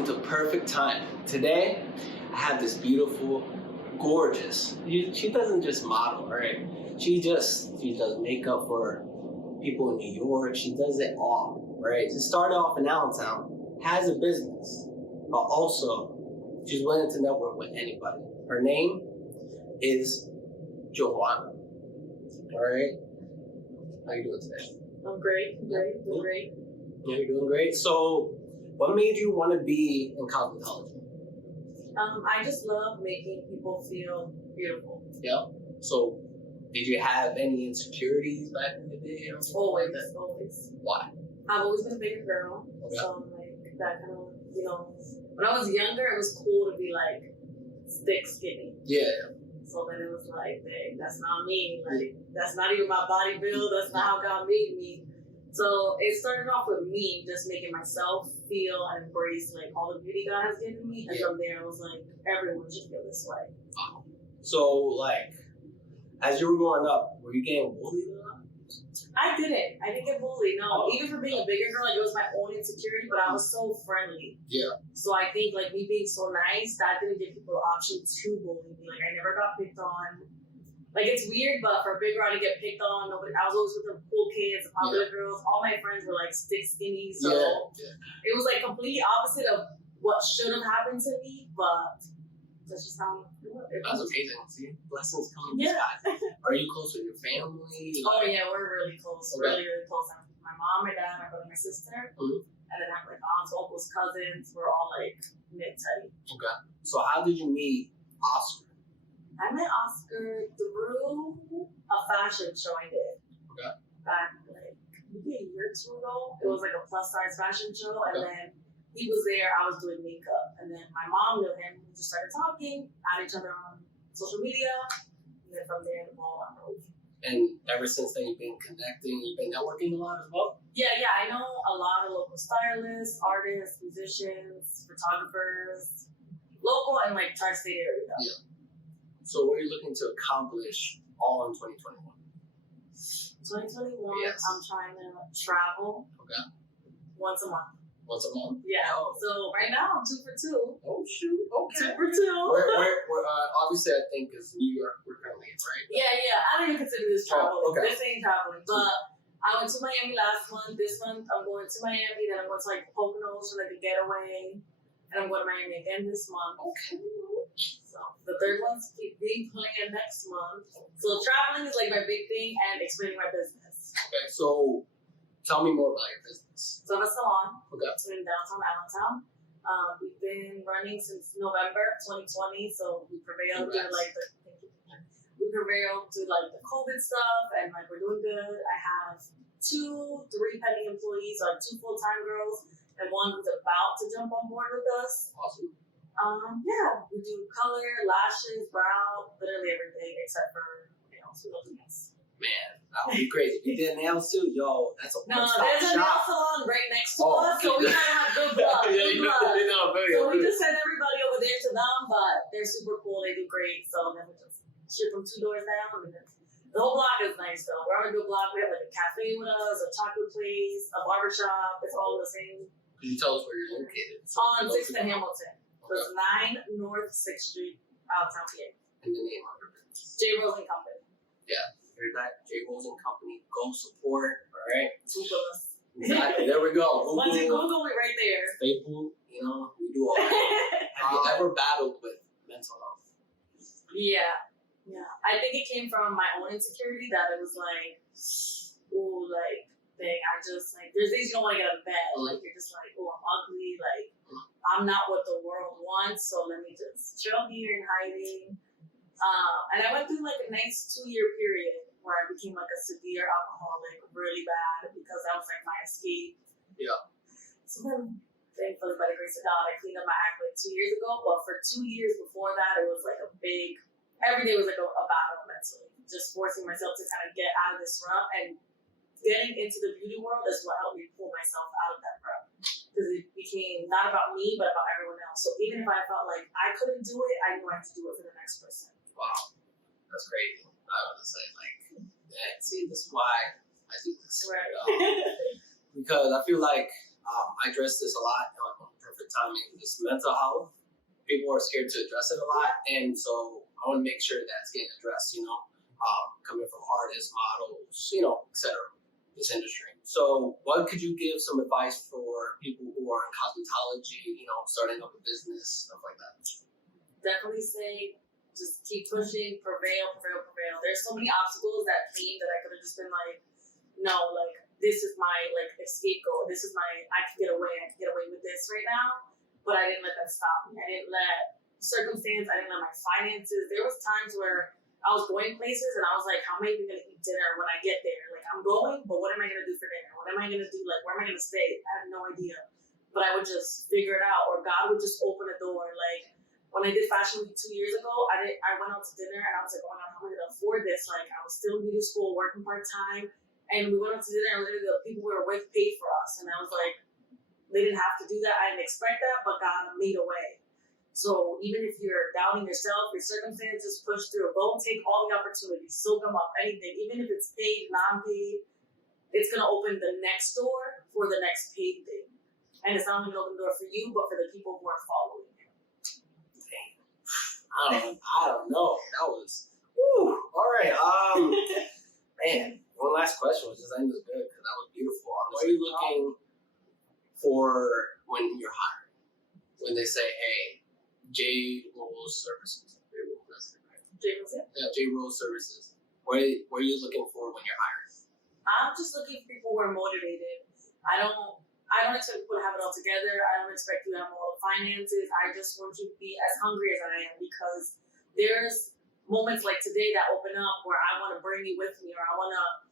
came to perfect time. Today, I have this beautiful, gorgeous. She doesn't just model, right? She does makeup for people in New York. She does it all, right? She started off in Allentown, has a business, but also she's willing to network with anybody. Her name is Joanna. All right. How you doing today? I'm great. Doing great. Yeah, you're doing great. So, what made you want to be in cosmetology? I just love making people feel beautiful. Yeah. So, did you have any insecurities back in the day? Always. Why? I've always been a bigger girl, Okay. so like that kind of, when I was younger, it was cool to be like thick, skinny. Yeah. So then it was like, dang, that's not me. Like, that's not even my body build. That's not how God made me. So it started off with me just making myself feel and embrace like all the beauty God has given me. And from there, I was like, everyone should feel this way. Wow. So, like, as you were growing up, were you getting bullied a lot? I didn't get bullied. No, even for being a bigger girl, like it was my own insecurity, but I was so friendly. Yeah. So I think like me being so nice, that didn't give people the option to bully me. Like I never got picked on. Like it's weird, but for a big girl to get picked on, nobody. I was always with the cool kids, the popular girls. All my friends were like stick skinny, so it was like completely opposite of what should have happened to me. But that's just how it was. That's amazing. See, blessings come in disguise. Are you close with your family? Oh yeah, we're really close. Okay. Really close. My mom, my dad, my brother, my sister, and then I have like aunts, uncles, cousins. We're all like knit tight. Okay. So how did you meet Oscar? I met Oscar through a fashion show I did. Okay. Back like maybe a year or two ago. It was like a plus size fashion show, and then he was there. I was doing makeup, and then my mom knew him. We just started talking, at each other on social media, and then from there the ball went rolling. And ever since then, you've been connecting. You've been networking a lot as well. Yeah. I know a lot of local stylists, artists, musicians, photographers, local and like tri-state area. Yeah. So what are you looking to accomplish all in 2021? 2021, Yes. I'm trying to travel. Okay. Once a month. Once a month? Yeah. Oh. So right now I'm 2 for 2. Oh shoot. Okay. 2 for 2. We're obviously I think because New York we're currently in, right? Yeah. I don't even consider this traveling. Oh, okay. This ain't traveling. But I went to Miami last month. This month I'm going to Miami. Then I'm going to like Poconos for like a getaway. And I'm going to Miami again this month. Okay. So the third one's being planned next month. So traveling is like my big thing and expanding my business. Okay. So tell me more about your business. So I'm a salon. Okay. It's in downtown Allentown. We've been running since November 2020, so we prevailed through like the COVID stuff, and like we're doing good. I have 3 pending employees, like 2 full-time girls, and 1 who's about to jump on board with us. Awesome. We do color, lashes, brow, literally everything except for nails. We don't do nails. Man, that would be crazy. You did nails too? Yo, that's a No, one-stop there's a nail shop. salon right next to Oh, us, so we gotta have good blood. Good blood. So we just send everybody over there to them, but they're super cool. They do great. So then we just ship them 2 doors down. And then the whole block is nice though. We're on a good block. We have like a cafe with us, a chocolate place, a barbershop. It's all the same. Could you tell us where you're located? On 6th and Hamilton. So it's 9 North 6th Street, Allentown, PA. And the name of your business. J. Rose and Company. Yeah. Heard that? J. Rose and Company. Go support. All right. Google us. Exactly. There we go. Once you Google it right there. Facebook, we do all that. Have you ever battled with mental health? Yeah. I think it came from my own insecurity that it was like, ooh, like, dang, there's days you don't want to get out of bed. Like, you're just like, oh, I'm ugly. Like, I'm not what the world wants, so let me just chill here in hiding. And I went through like a nice 2-year period where I became like a severe alcoholic, really bad, because that was like my escape. Yeah. So then, thankfully, by the grace of God, I cleaned up my act like 2 years ago. But for 2 years before that, it was like every day was like a battle mentally. Just forcing myself to kind of get out of this rut, and getting into the beauty world is what helped me pull myself out of that rut. Because it became not about me, but about everyone else. So even if I felt like I couldn't do it, I knew I had to do it for the next person. Wow. That's crazy. I would say, see, this is why I do this. Right. Because I feel like I address this a lot on perfect timing. This mental health, people are scared to address it a lot, and so I want to make sure that's getting addressed. Coming from artists, models, etc. This industry. So, what could you give some advice for people who are in cosmetology? Starting up a business, stuff like that. Definitely say, just keep pushing, prevail. There's so many obstacles that came that I could have just been like, no, like this is my escape goal. This is I can get away with this right now. But I didn't let that stop me. I didn't let circumstance. I didn't let my finances. There was times where I was going places and I was like, how am I even gonna eat dinner when I get there? Like I'm going, but what am I gonna do for dinner? What am I gonna do? Like where am I gonna stay? I had no idea. But I would just figure it out, or God would just open a door. Like when I did Fashion Week 2 years ago, I went out to dinner and I was like, oh my God, how am I gonna afford this? Like I was still in beauty school, working part time, and we went out to dinner and literally the people we were with paid for us, and I was like, they didn't have to do that. I didn't expect that, but God made a way. So even if you're doubting yourself, your circumstances, push through. Go take all the opportunities, soak them up, anything. Even if it's paid, non-paid, it's going to open the next door for the next paid thing. And it's not only going to open the door for you, but for the people who are following you. I don't know. That was, whew. All right. Man, one last question was just, I think it was good because that was beautiful. What are you looking for when you're hiring? When they say, hey, J Rose Services. J Rose, that's it, right? J Rose? Yeah, J Rose Services. What are you looking for when you're hiring? I'm just looking for people who are motivated. I don't expect people to have it all together. I don't expect you to have all the finances. I just want you to be as hungry as I am, because there's moments like today that open up where I want to bring you with me, or I want to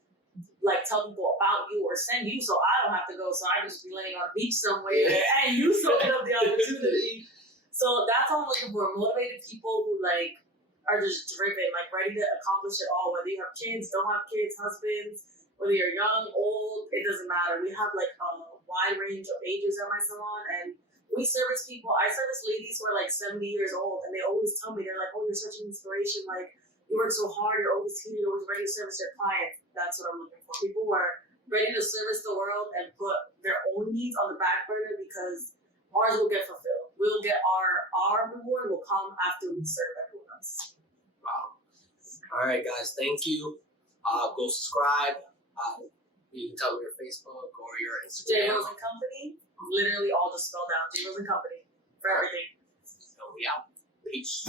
tell people about you or send you so I don't have to go. So I just be laying on a beach somewhere and you soaking up the opportunity. So that's all I'm looking for. Motivated people who are just driven, ready to accomplish it all. Whether you have kids, don't have kids, husbands, whether you're young, old, it doesn't matter. We have a wide range of ages at my salon, and we service people. I service ladies who are 70 years old, and they always tell me, they're like, oh, you're such an inspiration. You work so hard, you're always here, you're always ready to service your clients. That's what I'm looking for. People who are ready to service the world and put their own needs on the back burner, because ours will get fulfilled. We'll get our reward will come after we serve everyone else. Wow. All right, guys. Thank you. Go subscribe. You can tell me your Facebook or your Instagram. J Rose and Company. Literally all just spelled out. J Rose and Company for everything. So we out. Peace.